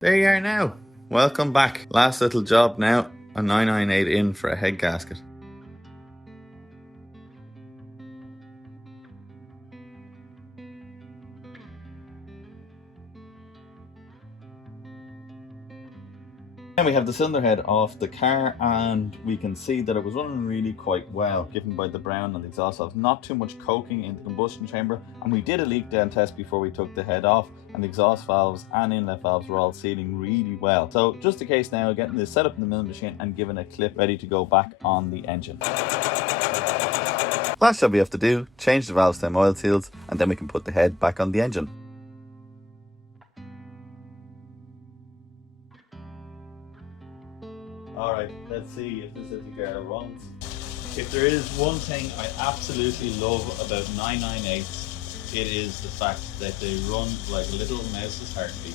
There you are now. Welcome back. Last little job now. A 998 in for a head gasket. And we have the cylinder head off the car, and we can see that it was running really quite well, given by the brown and the exhaust valves. Not too much coking in the combustion chamber, and we did a leak down test before we took the head off, and the exhaust valves and inlet valves were all sealing really well. So just a case now of getting this set up in the milling machine and giving a clip ready to go back on the engine. Last job we have to do, change the valve stem oil seals, and then we can put the head back on the engine. Alright, let's see if this little girl runs. If there is one thing I absolutely love about 998s, it is the fact that they run like a little mouse's heartbeat.